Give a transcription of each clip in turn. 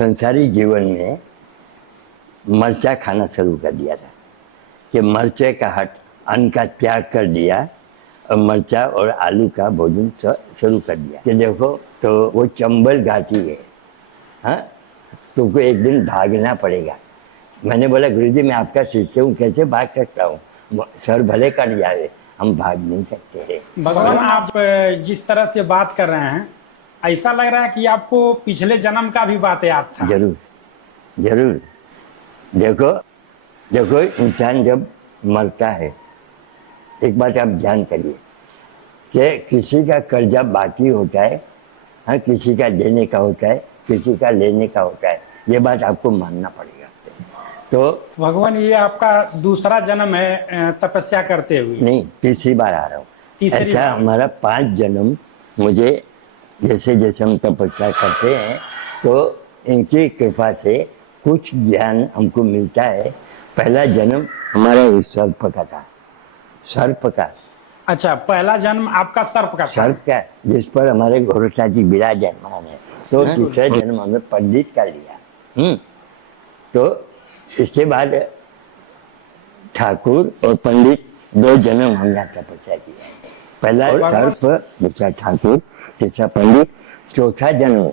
संसारी जीवन में मरचा खाना शुरू कर दिया था कि मरचे का हट अन्न का त्याग कर दिया और मरचा और आलू का भोजन शुरू कर दिया कि देखो तो वो चंबल घाटी है। हाँ, तुमको एक दिन भागना पड़ेगा। मैंने बोला गुरुजी मैं आपका शिष्य हूँ, कैसे भाग सकता हूँ? सर भले कट जाए, हम भाग नहीं सकते। भगवान, आप जिस तरह से बात कर रहे हैं ऐसा लग रहा है कि आपको पिछले जन्म का भी बात याद था। जरूर जरूर। देखो देखो, इंसान जब मरता है, एक बात आप ध्यान करिए कि किसी का कर्जा बाकी होता है, हाँ, किसी का देने का होता है, किसी का लेने का होता है। ये बात आपको मानना पड़ेगा। तो भगवान, ये आपका दूसरा जन्म है तपस्या करते हुए? नहीं, तीसरी बार आ रहा हूँ। ऐसा हमारा 5 जन्म, मुझे जैसे जैसे हम तपस्या करते हैं तो इनकी कृपा से कुछ ज्ञान हमको मिलता है। पहला जन्म हमारा सर्प का था, सर्प का। अच्छा, पहला जन्म आपका सर्प का था? सर्प का, जिस पर हमारे गोरखनाथ जी विराजमान है। तो तीसरा जन्म हमने पंडित का लिया। तो इसके बाद ठाकुर और पंडित 2 जन्म हम यहाँ तपस्या किया है। पहला सर्प, दूसरा ठाकुर, तीसरा पंडित, चौथा जन्म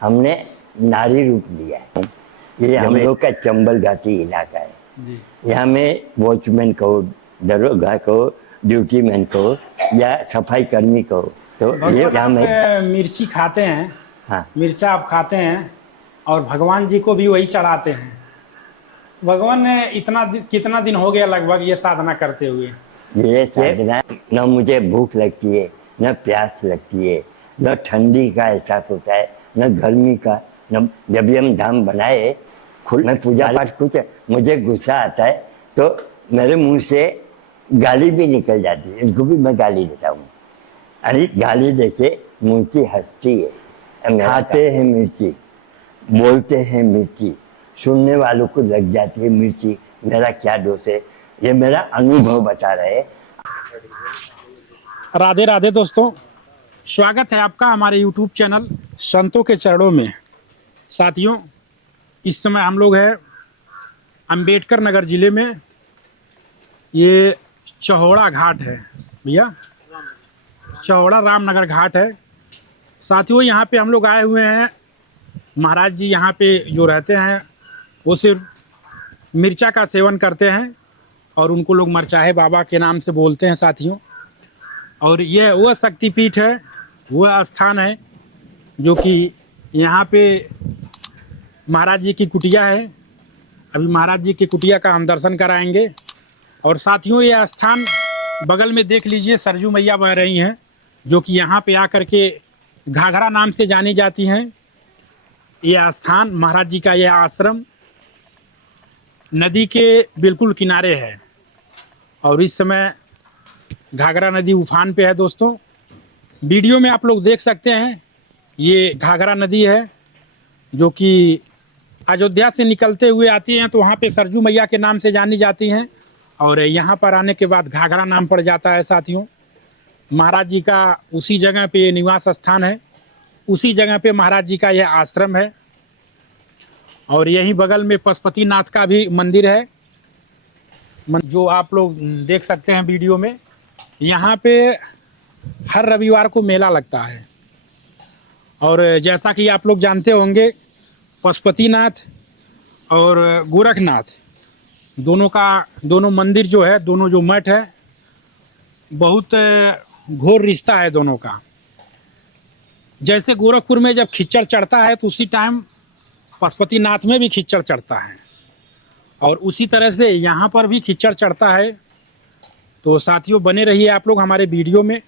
हमने नारी रूप लिया है। ये हम लोग का चंबल घाटी इलाका है। यहाँ में वॉचमैन कहो, दरोगा कहो, ड्यूटी मैन कहो या सफाई कर्मी कहो। तो ये यहाँ में मिर्ची खाते हैं। हाँ, मिर्चा आप खाते हैं और भगवान जी को भी वही चढ़ाते हैं। भगवान ने कितना दिन हो गया लगभग ये साधना करते हुए? ये साधना, न मुझे भूख लगती है, न प्यास लगती है, न ठंडी का एहसास होता है, न गर्मी का। न जब भी हम धाम बनाए, मैं पूजा पाठ कुछ, मुझे गुस्सा आता है तो मेरे मुंह से गाली भी निकल जाती है। इनको भी मैं गाली देता हूँ। अरे गाली देके मूर्ति हंसती है। खाते हैं मिर्ची, बोलते हैं मिर्ची, सुनने वालों को लग जाती है मिर्ची। मेरा क्या दोष है? ये मेरा अनुभव बता रहे। राधे राधे दोस्तों, स्वागत है आपका हमारे YouTube चैनल संतों के चरणों में। साथियों, इस समय हम लोग हैं अंबेडकर नगर जिले में। ये चौड़ा घाट है भैया, चौड़ा रामनगर घाट है। साथियों, यहाँ पे हम लोग आए हुए हैं। महाराज जी यहाँ पे जो रहते हैं वो सिर्फ मिर्चा का सेवन करते हैं और उनको लोग मरचाहे बाबा के नाम से बोलते हैं साथियों। और ये वह शक्तिपीठ है, वह स्थान है जो कि यहाँ पे महाराज जी की कुटिया है। अभी महाराज जी की कुटिया का हम दर्शन कराएंगे। और साथियों, ये स्थान बगल में देख लीजिए, सरजू मैया बह रही हैं जो कि यहाँ पे आकर के घाघरा नाम से जानी जाती हैं। यह स्थान, महाराज जी का यह आश्रम नदी के बिल्कुल किनारे है और इस समय घाघरा नदी उफान पे है। दोस्तों, वीडियो में आप लोग देख सकते हैं, ये घाघरा नदी है जो कि अयोध्या से निकलते हुए आती हैं तो वहाँ पे सरजू मैया के नाम से जानी जाती हैं और यहाँ पर आने के बाद घाघरा नाम पड़ जाता है। साथियों, महाराज जी का उसी जगह पे निवास स्थान है, उसी जगह पे महाराज जी का यह आश्रम है। और यहीं बगल में पशुपतिनाथ का भी मंदिर है जो आप लोग देख सकते हैं वीडियो में। यहाँ पे हर रविवार को मेला लगता है और जैसा कि आप लोग जानते होंगे, पशुपतिनाथ और गोरखनाथ दोनों मंदिर जो है, दोनों जो मठ है, बहुत घोर रिश्ता है दोनों का। जैसे गोरखपुर में जब खिच्चर चढ़ता है तो उसी टाइम पशुपतिनाथ में भी खिच्चर चढ़ता है और उसी तरह से यहाँ पर भी खिच्चर चढ़ता है। तो साथियों, बने रहिए आप लोग हमारे वीडियो में,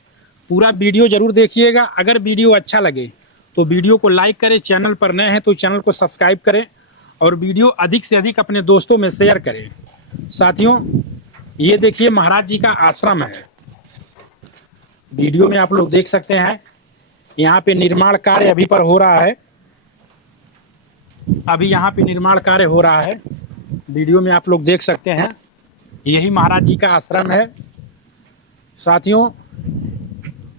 पूरा वीडियो ज़रूर देखिएगा। अगर वीडियो अच्छा लगे तो वीडियो को लाइक करें, चैनल पर नए हैं तो चैनल को सब्सक्राइब करें और वीडियो अधिक से अधिक अपने दोस्तों में शेयर करें। साथियों, ये देखिए महाराज जी का आश्रम है। वीडियो में आप लोग देख सकते हैं, यहाँ पे निर्माण कार्य अभी पर हो रहा है। अभी यहाँ पे निर्माण कार्य हो रहा है, वीडियो में आप लोग देख सकते हैं। यही महाराज जी का आश्रम है। साथियों,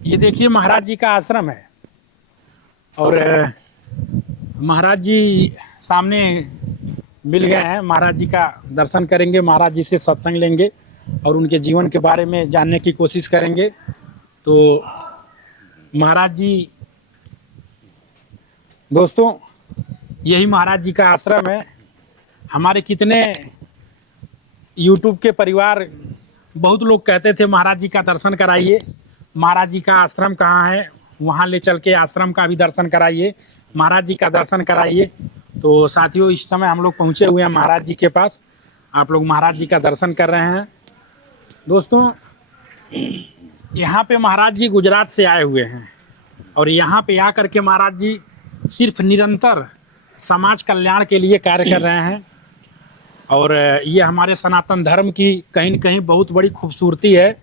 ये देखिए महाराज जी का आश्रम है और महाराज जी सामने मिल गए हैं। महाराज जी का दर्शन करेंगे, महाराज जी से सत्संग लेंगे और उनके जीवन के बारे में जानने की कोशिश करेंगे। तो महाराज जी, दोस्तों यही महाराज जी का आश्रम है। हमारे कितने यूट्यूब के परिवार, बहुत लोग कहते थे महाराज जी का दर्शन कराइए, महाराज जी का आश्रम कहाँ है, वहाँ ले चल के आश्रम का भी दर्शन कराइए, महाराज जी का दर्शन कराइए। तो साथियों, इस समय हम लोग पहुँचे हुए हैं महाराज जी के पास। आप लोग महाराज जी का दर्शन कर रहे हैं। दोस्तों, यहाँ पे महाराज जी गुजरात से आए हुए हैं और यहाँ पे आकर के महाराज जी सिर्फ निरंतर समाज कल्याण के लिए कार्य कर रहे हैं। और ये हमारे सनातन धर्म की कहीं न कहीं बहुत बड़ी खूबसूरती है।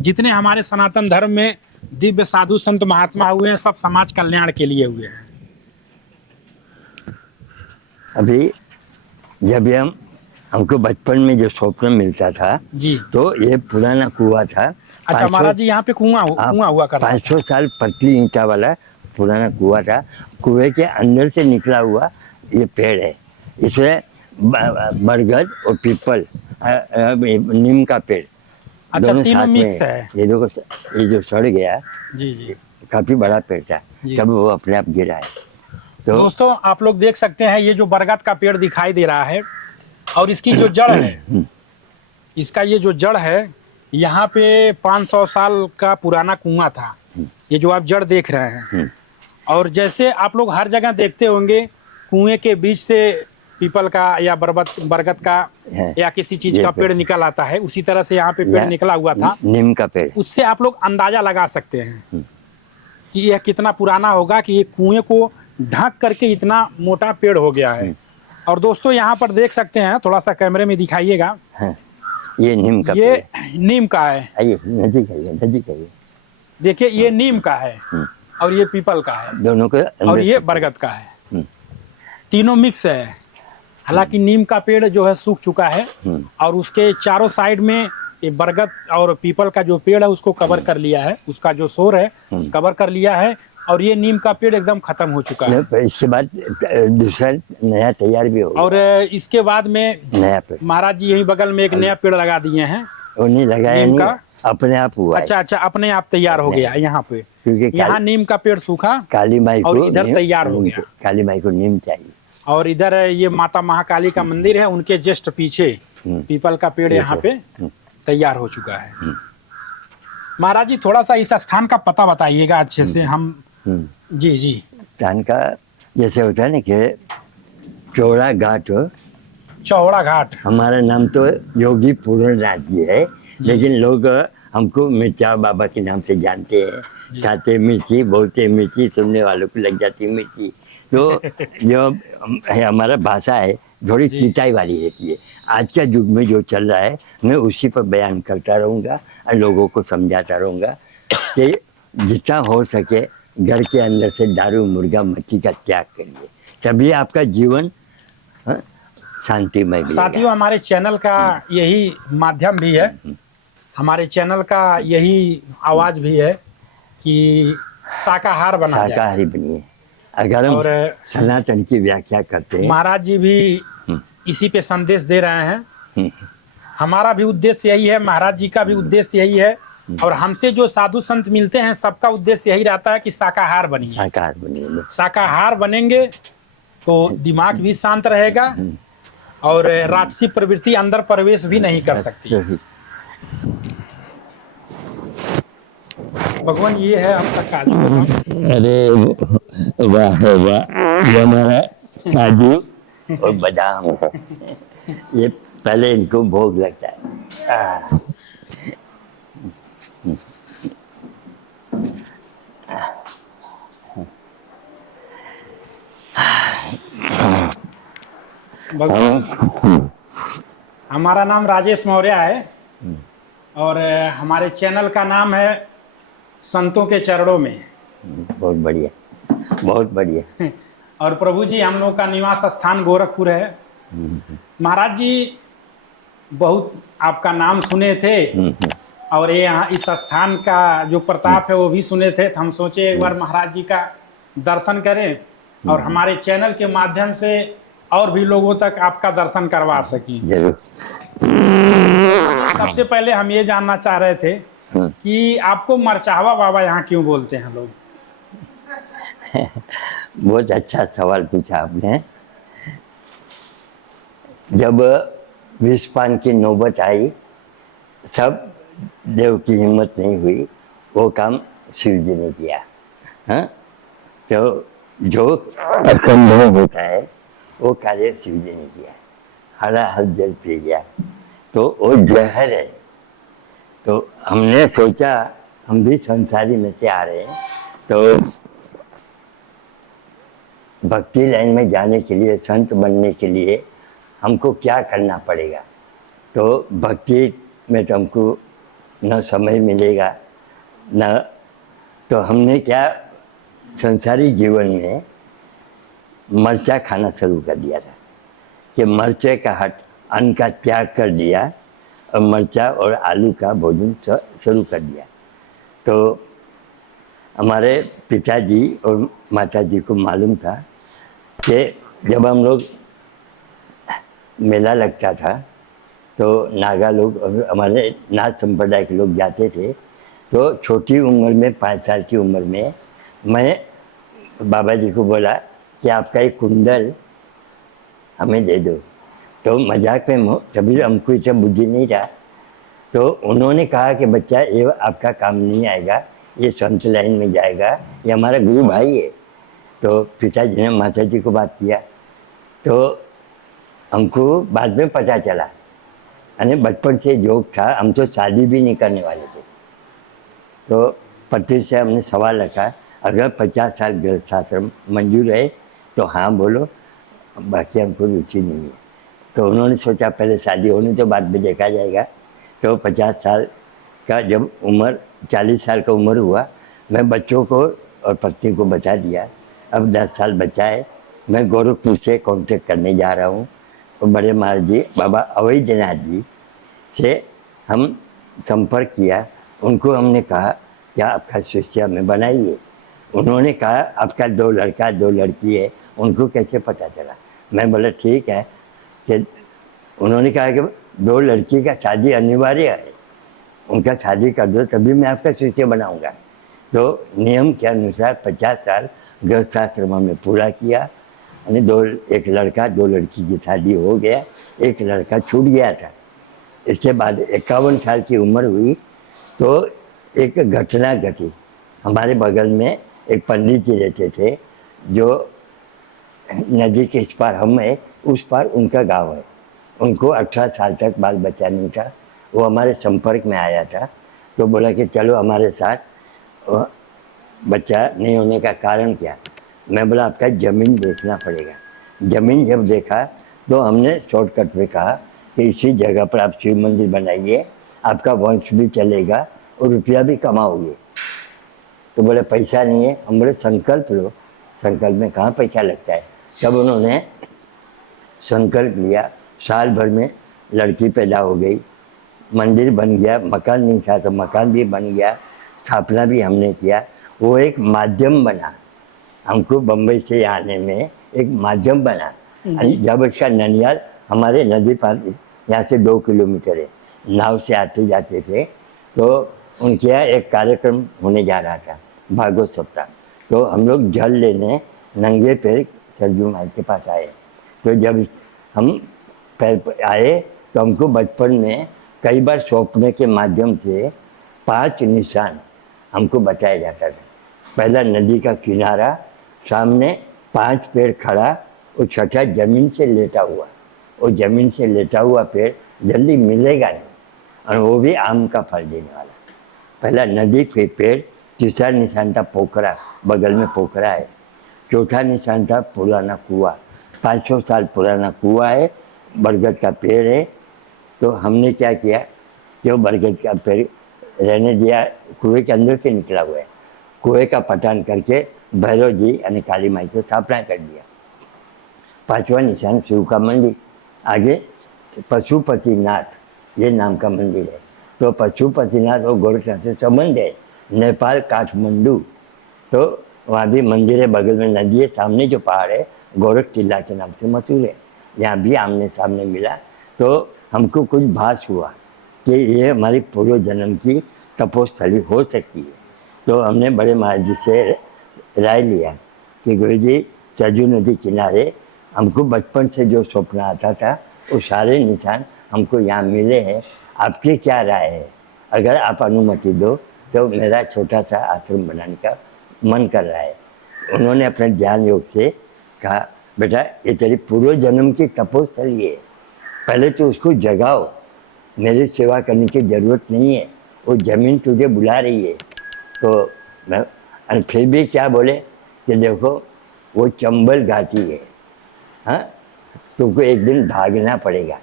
जितने हमारे सनातन धर्म में दिव्य साधु संत महात्मा हुए हैं, सब समाज कल्याण के लिए हुए हैं। अभी जब भी हमको बचपन में जो स्वप्न मिलता था जी, तो ये पुराना कुआं था। अच्छा महाराज जी, यहाँ पे कुआं हुआ करता था। 500 साल पतली ईंटा वाला पुराना कुआं था। कुएं के अंदर से निकला हुआ ये पेड़ है। इसमें बरगद और पीपल, नीम का पेड़, अच्छा, दोनों तीनों साथ मिक्स में। है। ये देखो, ये जो सड़ गया, जी जी काफी बड़ा पेड़ था, जी। तब वो अपने आप गिरा है। तो दोस्तों, आप लोग देख सकते हैं ये जो बरगद का पेड़ दिखाई दे रहा है और इसकी जो जड़ है, इसका ये जो जड़ है, यहाँ पे 500 साल का पुराना कुआं था। ये जो आप जड़ देख रहे हैं, और जैसे आप लोग हर जगह देखते होंगे कुएं के बीच से पीपल का या बरगद का या किसी चीज का पेड़ निकल आता है, उसी तरह से यहाँ पे पेड़ निकला हुआ था, नीम का पेड़। उससे आप लोग अंदाजा लगा सकते हैं कि यह कितना पुराना होगा कि ये कुएं को ढक करके इतना मोटा पेड़ हो गया है। और दोस्तों, यहाँ पर देख सकते हैं, थोड़ा सा कैमरे में दिखाइएगा, ये नीम का ये पेड़। नीम का है। आइए, नजदीक आइए, नजदीक आइए। देखिए, ये नीम का है और ये पीपल का है, दोनों के और ये बरगद का है। तीनों मिक्स है। हालांकि नीम का पेड़ जो है सूख चुका है और उसके चारों साइड में ये बरगद और पीपल का जो पेड़ है उसको कवर कर लिया है, उसका जो सोर है कवर कर लिया है, और ये नीम का पेड़ एकदम खत्म हो चुका है। इसके बाद दूसरा नया तैयार भी होगा। और इसके बाद में नया पेड़ महाराज जी यही बगल में एक नया पेड़ लगा दिए हैं। वो नहीं लगाया, नीम नहीं, का? अपने आप हुआ है। अच्छा अच्छा, अपने आप तैयार हो गया यहाँ पे। क्योंकि यहाँ नीम का पेड़ सूखा काली माई को और इधर तैयार हो गया। काली माई को नीम चाहिए। और इधर ये माता महाकाली का मंदिर है, उनके जस्ट पीछे पीपल का पेड़ यहाँ पे तैयार हो चुका है। महाराज जी, थोड़ा सा इस स्थान का पता बताइएगा अच्छे से। हम जी जी, स्थान का जैसे होता है ना कि चौड़ा घाट, चौड़ा घाट। हमारा नाम तो योगी पूर्णनाथ जी है, लेकिन लोग हमको मिर्चा बाबा के नाम से जानते हैं। खाते मिर्ची, बोलते मिर्ची, सुनने वालों को लग जाती मिर्ची। तो जो हमारा भाषा है थोड़ी चिताई वाली रहती है। आज का युग में जो चल रहा है मैं उसी पर बयान करता रहूँगा और लोगों को समझाता रहूँगा कि जितना हो सके घर के अंदर से दारू मुर्गा मच्छी का त्याग करिए, तभी आपका जीवन शांतिमय मिलेगा। साथियों, हमारे चैनल का यही माध्यम भी है, हमारे चैनल का यही आवाज भी है कि शाकाहार बना जाए। शाकाहारी बनिए। अगर हम सनातन की व्याख्या करते हैं, महाराज जी भी इसी पे संदेश दे रहे हैं। हमारा भी उद्देश्य यही है, महाराज जी का भी उद्देश्य यही है, और हमसे जो साधु संत मिलते हैं सबका उद्देश्य यही रहता है कि शाकाहार बनिए। शाकाहार बनिए। शाकाहार बनेंगे तो दिमाग भी शांत रहेगा और राक्षसी प्रवृत्ति अंदर प्रवेश भी नहीं कर सकती। भगवान, ये है आपका काजू बादाम। अरे वाह वाह, ये हमारा काजू और बादाम, ये पहले इनको भोग लगता है। भगवान, हमारा नाम राजेश मौर्य है और हमारे चैनल का नाम है संतों के चरणों में। बहुत बढ़िया, बहुत बढ़िया। और प्रभु जी, हम लोग का निवास स्थान गोरखपुर है। महाराज जी, बहुत आपका नाम सुने थे और ये यहाँ इस स्थान का जो प्रताप है वो भी सुने थे, तो हम सोचे एक बार महाराज जी का दर्शन करें और हमारे चैनल के माध्यम से और भी लोगों तक आपका दर्शन करवा सकें। जरूर। सबसे पहले हम ये जानना चाह रहे थे कि आपको मरचावा बाबा यहाँ क्यों बोलते हैं लोग? बहुत अच्छा सवाल पूछा आपने। जब विषपान की नौबत आई, सब देव की हिम्मत नहीं हुई, वो काम शिव जी ने किया। हाँ, तो जो असंभव होता है वो कार्य शिव जी ने किया। हरा हल जल पी गया, तो वो जहर है। तो हमने सोचा हम भी संसारी में से आ रहे हैं, तो भक्ति लाइन में जाने के लिए, संत बनने के लिए हमको क्या करना पड़ेगा। तो भक्ति में तो हमको न समय मिलेगा न, तो हमने क्या संसारी जीवन में मरचा खाना शुरू कर दिया था कि मरचे का हट अन्न का त्याग कर दिया और मरचा और आलू का भोजन शुरू कर दिया। तो हमारे पिताजी और माताजी को मालूम था कि जब हम लोग मेला लगता था तो नागा लोग और हमारे नाथ संप्रदाय के लोग जाते थे। तो छोटी उम्र में 5 साल की उम्र में मैं बाबा जी को बोला कि आपका एक कुंडल हमें दे दो। तो मजाक में तभी हमको इतना बुद्धि नहीं था, तो उन्होंने कहा कि बच्चा ये आपका काम नहीं आएगा, ये संत लाइन में जाएगा, ये हमारा गुरु भाई है। तो पिताजी ने माता जी को बात किया, तो हमको बाद में पता चला। यानी बचपन से जोक था, हम तो शादी भी नहीं करने वाले थे। तो पति से हमने सवाल रखा, अगर 50 साल गृहस्थाश्रम मंजूर है तो हाँ बोलो, बाकी हमको रुचि नहीं है। तो उन्होंने सोचा पहले शादी होने तो बाद में देखा जाएगा। तो 50 साल का जब उम्र 40 साल का उम्र हुआ, मैं बच्चों को और पत्नी को बता दिया अब 10 साल बचा है, मैं गोरखपुर से कॉन्टेक्ट करने जा रहा हूँ। तो बड़े महाराज जी बाबा अवैधनाथ जी से हम संपर्क किया। उनको हमने कहा क्या आपका शिष्य हमें बनाइए। उन्होंने कहा आपका 2 लड़का 2 लड़की है, उनको कैसे पता चला। मैं बोला ठीक है कि उन्होंने कहा कि 2 लड़की का शादी अनिवार्य है, उनका शादी कर दो तभी मैं आपका शिष्य बनाऊंगा। तो नियम के अनुसार 50 साल गृहस्थाश्रम हमने पूरा किया, यानी 1 लड़का 2 लड़की की शादी हो गया, 1 लड़का छूट गया था। इसके बाद 51 साल की उम्र हुई तो एक घटना घटी। हमारे बगल में एक पंडित जी रहते थे, जो नदी के इस पार हम है, उस पार उनका गांव है। उनको 18 साल तक बाल बच्चा नहीं था, वो हमारे संपर्क में आया था। तो बोला कि चलो हमारे साथ। बच्चा नहीं होने का कारण क्या। मैं बोला आपका ज़मीन देखना पड़ेगा। ज़मीन जब देखा तो हमने शॉर्टकट में कहा कि इसी जगह पर आप शिव मंदिर बनाइए, आपका वंश भी चलेगा और रुपया भी कमाओगे। तो बोले पैसा नहीं है। हम बोले संकल्प लो। संकल्प में कहाँ पैसा लगता है। तब उन्होंने संकल्प लिया, साल भर में लड़की पैदा हो गई, मंदिर बन गया, मकान नहीं था तो मकान भी बन गया, स्थापना भी हमने किया। वो एक माध्यम बना, हमको बम्बई से आने में एक माध्यम बना। जब इसका ननियाल हमारे नदी पार यहाँ से 2 किलोमीटर है, नाव से आते जाते थे। तो उनके यहाँ एक कार्यक्रम होने जा रहा था, भागवत सप्ताह। तो हम लोग जल लेने नंगे पैर सरजू माई के पास आए। तो जब हम पैर आए तो हमको बचपन में कई बार सौंपने के माध्यम से 5 निशान हमको बताया जाता था। पहला नदी का किनारा, सामने 5 पैर खड़ा और छठा जमीन से लेटा हुआ। और जमीन से लेटा हुआ पैर जल्दी मिलेगा नहीं, और वो भी आम का फल देने वाला। पहला नदी पे पेड़, तीसरा निशान था पोखरा, बगल में पोखरा है। चौथा निशान था पुराना कुआं, 500 साल पुराना कुआं है, बरगद का पेड़ है। तो हमने क्या किया कि वो बरगद का पेड़ रहने दिया, कुएं के अंदर से निकला हुआ है। कुएं का पटान करके भैरव जी यानी काली माई को स्थापना कर दिया। 5वां निशान शिव का मंदिर, आगे पशुपतिनाथ ये नाम का मंदिर है। तो पशुपतिनाथ और गोरखनाथ से संबंध है, नेपाल काठमांडू। तो वहाँ भी मंदिर है, बगल में नदी है, सामने जो पहाड़ है गोरख टीला के नाम से मशहूर है। यहाँ भी आमने सामने मिला तो हमको कुछ भास हुआ कि ये हमारी पूर्व जन्म की तपोस्थली हो सकती है। तो हमने बड़े महाराज जी से राय लिया कि गुरु जी सरजू नदी किनारे हमको बचपन से जो स्वप्न आता था वो सारे निशान हमको यहाँ मिले हैं। आपकी क्या राय है? अगर आप अनुमति दो तो मेरा छोटा सा आश्रम बनाने का मन कर रहा है। उन्होंने अपने ज्ञान योग से कहा, बेटा ये तेरी पूर्व जन्म की तपोस्थली है, पहले तो उसको जगाओ, मेरी सेवा करने की ज़रूरत नहीं है, वो ज़मीन तुझे बुला रही है। तो मैं और फिर भी क्या बोले कि देखो वो चंबल घाटी है, हाँ तुमको एक दिन भागना पड़ेगा।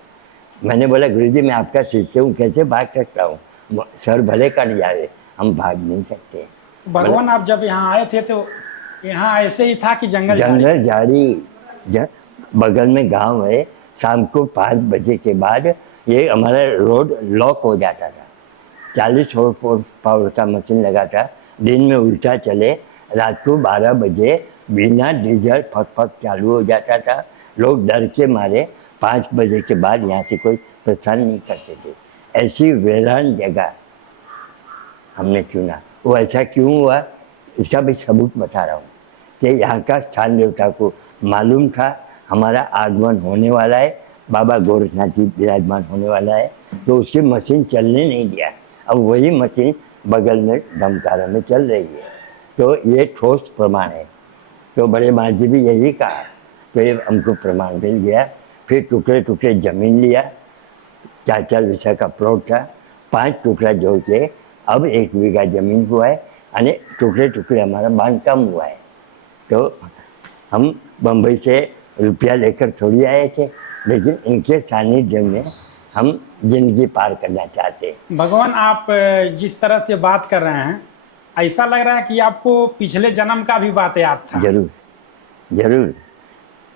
मैंने बोला गुरुजी मैं आपका शिष्य हूँ, कैसे भाग सकता हूँ? सर भले कट जाए, हम भाग नहीं सकते। भगवान आप जब यहाँ आए थे तो यहाँ ऐसे ही था कि जंगल जंगल झाड़ी बगल में गांव है। शाम को 5 बजे के बाद ये हमारा रोड लॉक हो जाता था। 40 हॉर्स पावर का मशीन लगा था, दिन में उल्टा चले, रात को 12 बजे बिना डीजल फक फक चालू हो जाता था। लोग डर के मारे 5 बजे के बाद यहाँ से कोई प्रस्थान नहीं करते थे। ऐसी वीरान जगह हमने चुना। वो ऐसा क्यों हुआ इसका भी सबूत बता रहा हूँ कि यहाँ का स्थान देवता को मालूम था हमारा आगमन होने वाला है, बाबा गोरखनाथ जी विराजमान होने वाला है, तो उसकी मशीन चलने नहीं दिया। अब वही मशीन बगल में धमकारा में चल रही है, तो ये ठोस प्रमाण है। तो बड़े महाराज जी भी यही कहा, तो ये हमको प्रमाण मिल गया। फिर टुकड़े टुकड़े ज़मीन लिया, 4-4 बीघा का प्लॉट था, 5 टुकड़ा जोड़ के अब 1 बीघा ज़मीन हुआ है, यानी टुकड़े टुकड़े हमारा बांधकाम हुआ है। तो हम बम्बई से रुपया लेकर थोड़ी आए थे, लेकिन इनके सानिध्य में हम जिंदगी पार करना चाहते हैं। भगवान आप जिस तरह से बात कर रहे हैं ऐसा लग रहा है कि आपको पिछले जन्म का भी बात याद था। जरूर जरूर।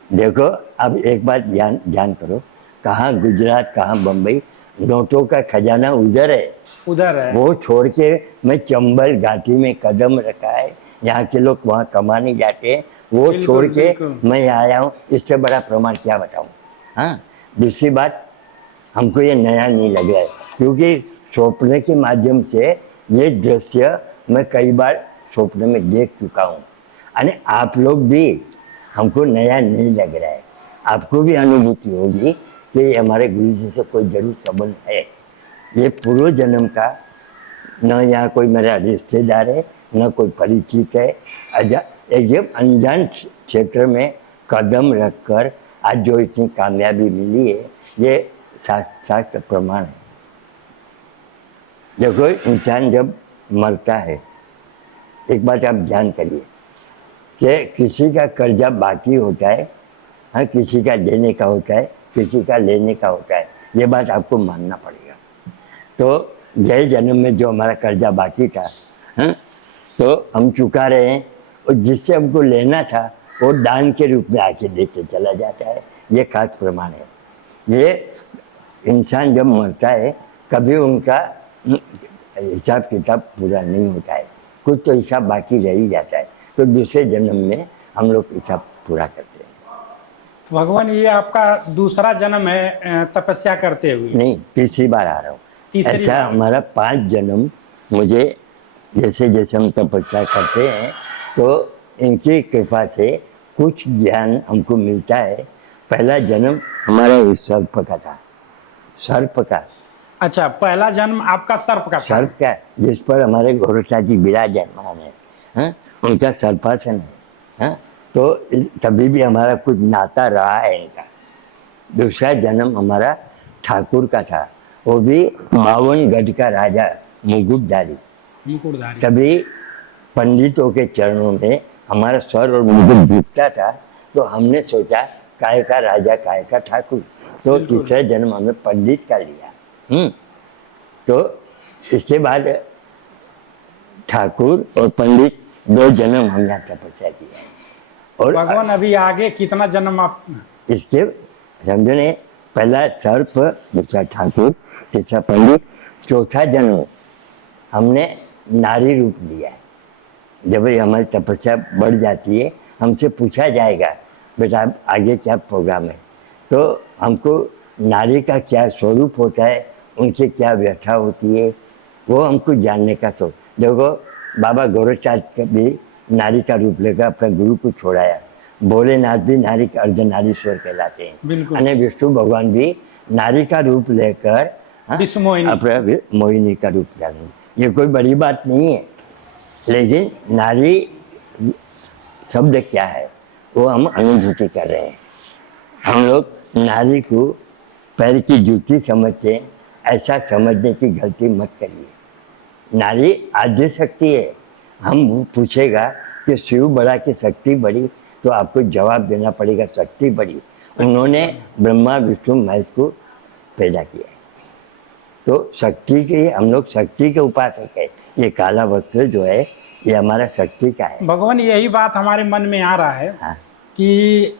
देखो अब एक बात ध्यान करो, कहाँ गुजरात कहाँ बम्बई, नोटों का खजाना उधर है, उधर है। वो छोड़ के मैं चंबल घाटी में कदम रखा है। यहाँ के लोग वहाँ कमाने जाते हैं, वो छोड़ के मैं यहाँ आया हूँ। इससे बड़ा प्रमाण क्या बताऊँ? हाँ, दूसरी बात हमको ये नया नहीं लग रहा है, क्योंकि स्वप्न के माध्यम से ये दृश्य मैं कई बार स्वप्न में देख चुका हूँ। यानी आप लोग भी, हमको नया नहीं लग रहा है। आपको भी अनुभूति होगी कि हमारे गुरु जी से कोई जरूर संबंध है। ये पूर्व जन्म का न यहाँ कोई मेरा रिश्तेदार है न कोई परिचित है। एकदम अनजान क्षेत्र में कदम रखकर आज जो इतनी कामयाबी मिली है, ये शास्त्र प्रमाण है। देखो इंसान जब मरता है, एक बात आप ध्यान करिए कि किसी का कर्जा बाकी होता है, हाँ किसी का देने का होता है, किसी का लेने का होता है, ये बात आपको मानना पड़ेगा। तो गए जन्म में जो हमारा कर्जा बाकी था, हाँ, तो हम चुका रहे हैं, और जिससे हमको लेना था वो दान के रूप में आके दे के चला जाता है। ये खास प्रमाण है। ये इंसान जब मरता है कभी उनका हिसाब किताब पूरा नहीं होता है, कुछ तो हिसाब बाकी रह ही जाता है। तो दूसरे जन्म में हम लोग हिसाब पूरा करते हैं। भगवान ये आपका दूसरा जन्म है तपस्या करते हुए? नहीं, तीसरी बार आ रहा हूँ। ऐसा हमारा 5 जन्म, मुझे जैसे जैसे हम तपस्या करते हैं तो इनकी कृपा से कुछ ज्ञान हमको मिलता है। पहला जन्म हमारा सर्प का था, सर्प का। अच्छा, पहला जन्म आपका सर्प का? सर्प का, जिस पर हमारे गोरखनाथ जी विराजमान है, हाँ? उनका सर्पासन है, हाँ? तो तभी भी हमारा कुछ नाता रहा है इनका। दूसरा जन्म हमारा ठाकुर का था, वो भी 52 गढ़ का राजा मुकुटधारी। तभी पंडितों के चरणों में हमारा स्वर और मुकुट झुकता था, तो हमने सोचा काय का राजा काय का ठाकुर, तो तीसरा जन्म हमें पंडित का लिया। तो इसके बाद ठाकुर और पंडित 2 जन्म हम यहाँ तपस्या किया है। और भगवान अभी आगे कितना जन्म आप? इसके समझो ने, पहला सर्प, दूसरा ठाकुर, तीसरा पंडित, चौथा जन्म हमने नारी रूप लिया है। जब ये हमारी तपस्या बढ़ जाती है, हमसे पूछा जाएगा बेटा अब आगे क्या प्रोग्राम है, तो हमको नारी का क्या स्वरूप होता है, उनकी क्या व्यथा होती है, वो हमको जानने का शौक। देखो बाबा गोरखचांद का भी नारी का रूप लेकर अपने गुरु को छोड़ाया। भोलेनाथ भी नारी का अर्धनारीश्वर कहलाते हैं, बिल्कुल। और विष्णु भगवान भी नारी का रूप लेकर विश्व मोहिनी। अपने मोहिनी का रूप धारण। ये कोई बड़ी बात नहीं है, लेकिन नारी शब्द क्या है वो हम अनुभूति कर रहे हैं। हम लोग नारी को पैर की जूती समझते हैं, ऐसा समझने की गलती मत करिए। नारी आद्य शक्ति है। हम पूछेगा कि शिव बड़ा कि शक्ति बड़ी, तो आपको जवाब देना पड़ेगा शक्ति बड़ी। उन्होंने ब्रह्मा विष्णु महेश को पैदा किया है, तो शक्ति के हम लोग शक्ति के उपासक है। ये काला वस्त्र जो है ये हमारा शक्ति का है। भगवान यही बात हमारे मन में आ रहा है हाँ। कि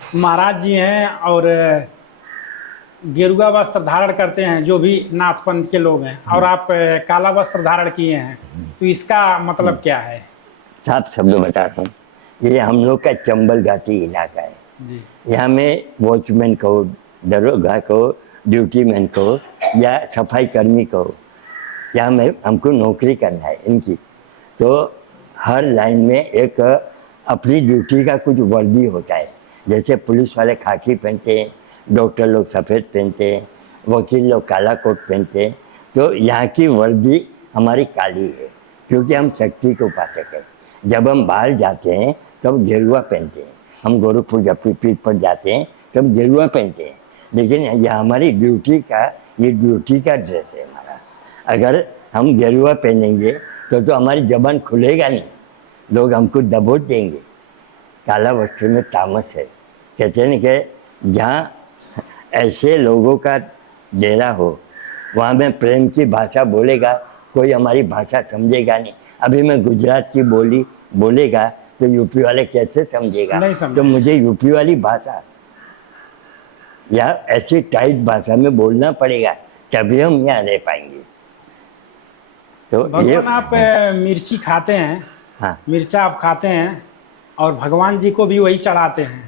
महाराज जी हैं और गेरुआ वस्त्र धारण करते हैं जो भी नाथ पंथ के लोग हैं, और आप काला वस्त्र धारण किए हैं, तो इसका मतलब क्या है? साफ शब्द बताता हूँ। ये हम लोग का चंबल घाटी इलाका है। जी। यहाँ में वॉचमैन कहो, दरोगा कहो, ड्यूटी मैन कहो या सफाई कर्मी कहो, यहाँ में हमको नौकरी करना है इनकी। तो हर लाइन में एक अपनी ड्यूटी का कुछ वर्दी होता है। जैसे पुलिस वाले खाकी पहनते हैं, डॉक्टर लोग सफ़ेद पहनते हैं, वकील लोग काला कोट पहनते हैं। तो यहाँ की वर्दी हमारी काली है, क्योंकि हम शक्ति के उपासक हैं। जब हम बाहर जाते हैं तब गेरुआ पहनते हैं। हम गोरखपुर जब पीठ पर जाते हैं तब गेरुआ पहनते हैं, लेकिन यह हमारी ड्यूटी का, ये ड्यूटी का ड्रेस है हमारा। अगर हम गेरुआ पहनेंगे तो हमारी जबान खुलेगा नहीं, लोग हमको दबोच देंगे। काला वस्त्र में तामस है। कहते हैं कि जहाँ ऐसे लोगों का डेरा हो वहाँ में प्रेम की भाषा बोलेगा, कोई हमारी भाषा समझेगा नहीं। अभी मैं गुजरात की बोली बोलेगा तो यूपी वाले कैसे समझेगा? नहीं समझेगा। तो मुझे यूपी वाली भाषा या ऐसी टाइट भाषा में बोलना पड़ेगा, तभी हम यहाँ रह पाएंगे। तो ये भगवान आप मिर्ची खाते हैं, हाँ, मिर्चा आप खाते हैं और भगवान जी को भी वही चढ़ाते हैं।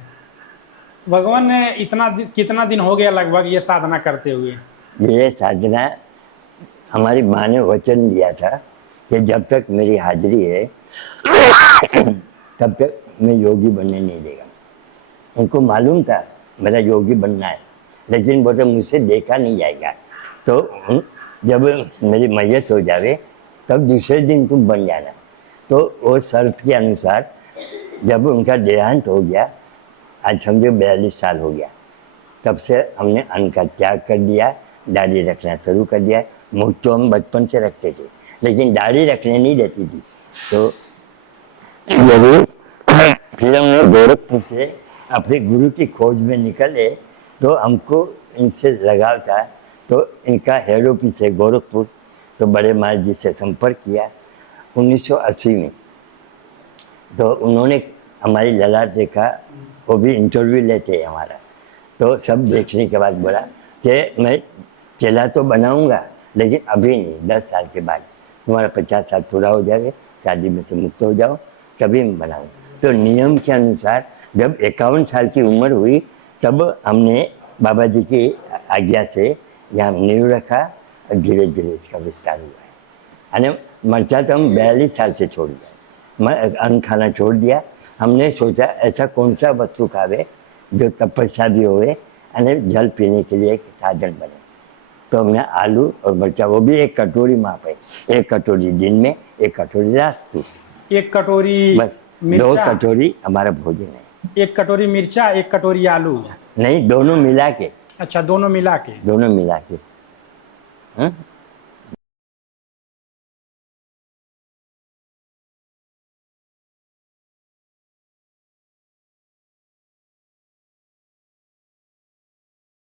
भगवान ने कितना दिन हो गया लगभग ये साधना करते हुए? ये साधना हमारी माँ ने वचन दिया था कि जब तक मेरी हाजिरी है तब तक मैं योगी बनने नहीं देगा। उनको मालूम था मेरा योगी बनना है, लेकिन वो तो मुझसे देखा नहीं जाएगा। तो जब मेरी मैयत हो जावे तब दूसरे दिन तुम बन जाना। तो वो शर्त के अनुसार जब उनका देहांत हो गया, आज समझो 42 साल हो गया, तब से हमने अन्न का त्याग कर दिया, दाढ़ी रखना शुरू कर दिया। मुझ तो हम बचपन से रखते थे, लेकिन दाढ़ी रखने नहीं देती थी। तो जरूर फिर हमने गोरखपुर से अपने गुरु की खोज में निकले, तो हमको इनसे लगाव था। तो इनका हेड ऑफिस है गोरखपुर, तो बड़े महाराज जी से संपर्क किया 1980 में। तो उन्होंने हमारी ललाट देखा, वो भी इंटरव्यू लेते हैं हमारा। तो सब देखने के बाद बोला कि मैं केला तो बनाऊंगा, लेकिन अभी नहीं, 10 साल के बाद तुम्हारा 50 साल पूरा हो जाएगा, शादी में से मुक्त हो जाओ, तभी मैं बनाऊंगा। तो नियम के अनुसार जब 51 साल की उम्र हुई तब हमने बाबा जी की आज्ञा से यहाँ नींव रखा और धीरे धीरे इसका विस्तार हुआ है। यानी मर्चा तो हम 42 साल से छोड़ दिया, मैं अन्न खाना छोड़ दिया। हमने सोचा ऐसा कौन सा वस्तु खावे जो तपस्या भी होवे, यानी जल पीने के लिए एक साधन बने। तो हमने आलू और मर्चा, वो भी एक कटोरी माप है, एक कटोरी दिन में, एक कटोरी रात को, एक कटोरी बस 2 कटोरी हमारा भोजन है। एक कटोरी मिर्चा, एक कटोरी आलू? नहीं, दोनों मिला के। अच्छा, दोनों मिला के। दोनों मिला के। हाँ?